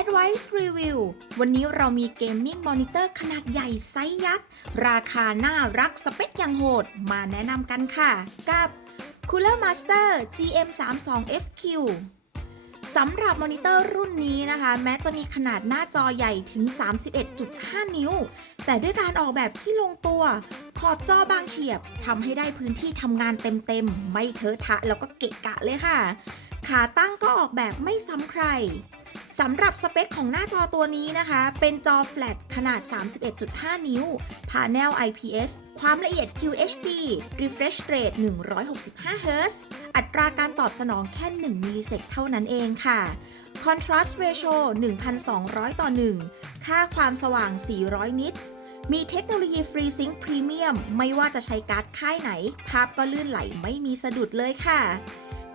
Advice Review วันนี้เรามีเกมมิ่งมอนิเตอร์ขนาดใหญ่ไซส์ยักษ์ ราคาน่ารักสเปคอย่างโหด มาแนะนำกันค่ะ กับ Cooler Master GM32FQ สำหรับมอนิเตอร์รุ่นนี้นะคะ แม้จะมีขนาดหน้าจอใหญ่ถึง 31.5 นิ้ว แต่ด้วยการออกแบบที่ลงตัว ขอบจอบางเฉียบทำให้ได้พื้นที่ทำงานเต็มๆ ไม่เทอะทะแล้วก็เกะกะเลยค่ะ ขาตั้งก็ออกแบบไม่ซ้ำใคร สำหรับสเปคของหน้าจอตัวนี้นะคะ เป็นจอแฟลตขนาด 31.5 นิ้วพา n e l IPS ความละเอียด QHD Refresh Rate 165 Hz อัตราการตอบสนองแค่ 1 มิลลิเซกเท่านั้นเองค่ะ Contrast Ratio 1,200 ต่อ 1 ค่าความสว่าง 400 นิตส์มีเทคโนโลยี FreeSync Premium ไม่ว่าจะใช้การ์ดค่ายไหน ภาพก็ลื่นไหลไม่มีสะดุดเลยค่ะ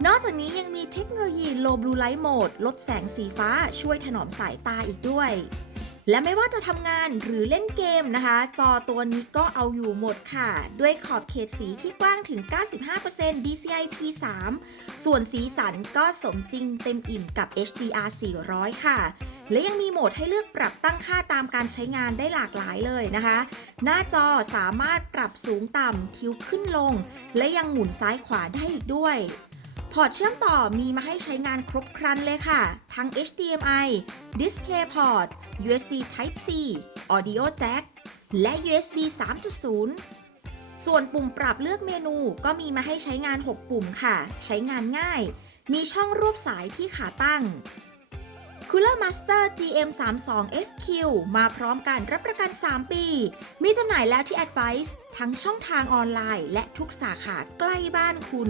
นอกจากนี้ยังมีเทคโนโลยี Low Blue Light Mode ลดแสงสีฟ้าช่วยถนอมสายตาอีกด้วย และไม่ว่าจะทำงานหรือเล่นเกมนะคะ จอตัวนี้ก็เอาอยู่หมดค่ะ ด้วยขอบเขตสีที่กว้างถึง 95% DCI P3 ส่วนสีสันก็สมจริงเต็มอิ่มกับ HDR 400 ค่ะและยังมีโหมดให้เลือกปรับตั้งค่าตามการใช้งานได้หลากหลายเลยนะคะ หน้าจอสามารถปรับสูงต่ำคิ้วขึ้นลง และยังหมุนซ้ายขวาได้อีกด้วย พอร์ตเชื่อมต่อมีมาให้ใช้งานครบครันเลยค่ะ ทั้ง HDMI DisplayPort USB Type C Audio Jack และ USB 3.0 ส่วนปุ่มปรับเลือกเมนูก็มีมาให้ใช้งาน 6 ปุ่มค่ะ ใช้งานง่าย มีช่องรูปสายที่ขาตั้ง Cooler Master GM32FQ มาพร้อมการรับประกัน 3 ปี มีจำหน่ายแล้วที่ Advice ทั้งช่องทางออนไลน์ และทุกสาขาใกล้บ้านคุณ